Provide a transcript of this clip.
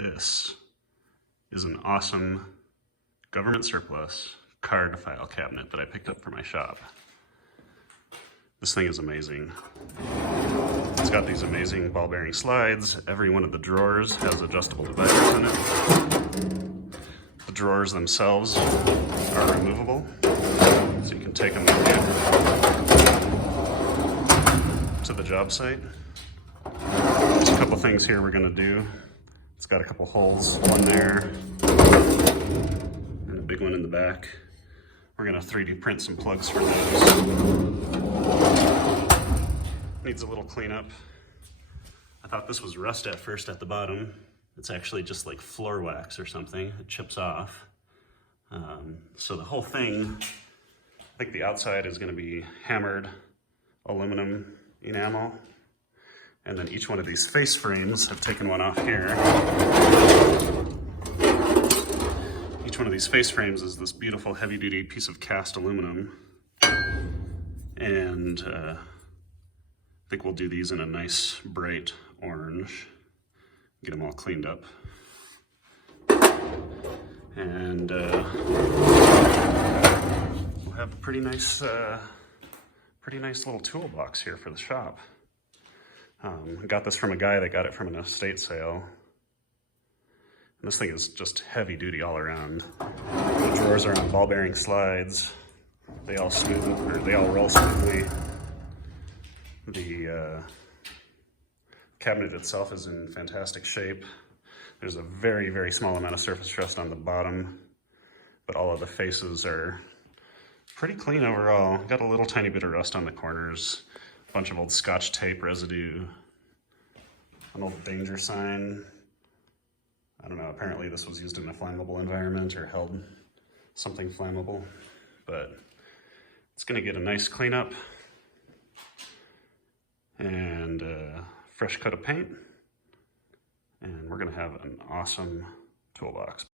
This is an awesome government surplus card file cabinet that I picked up for my shop. This thing is amazing. It's got these amazing ball bearing slides. Every one of the drawers has adjustable dividers in it. The drawers themselves are removable, so you can take them with you to the job site. There's a couple things here we're gonna do. It's got a couple holes, one there, and a big one in the back. We're gonna 3D print some plugs for those. Needs a little cleanup. I thought this was rust at first at the bottom. It's actually just like floor wax or something. It chips off. So the whole thing, I think the outside is gonna be hammered aluminum enamel. And then each one of these face frames, I've taken one off here. Each one of these face frames is this beautiful heavy duty piece of cast aluminum. And I think we'll do these in a nice bright orange. Get them all cleaned up. And we'll have a pretty nice little toolbox here for the shop. I got this from a guy that got it from an estate sale. And this thing is just heavy duty all around. The drawers are on ball bearing slides. They all roll smoothly. The cabinet itself is in fantastic shape. There's a very, very small amount of surface rust on the bottom, but all of the faces are pretty clean overall. Got a little tiny bit of rust on the corners. A bunch of old Scotch tape residue, an old danger sign. I don't know, apparently this was used in a flammable environment or held something flammable, but it's gonna get a nice cleanup and a fresh coat of paint, and we're gonna have an awesome toolbox.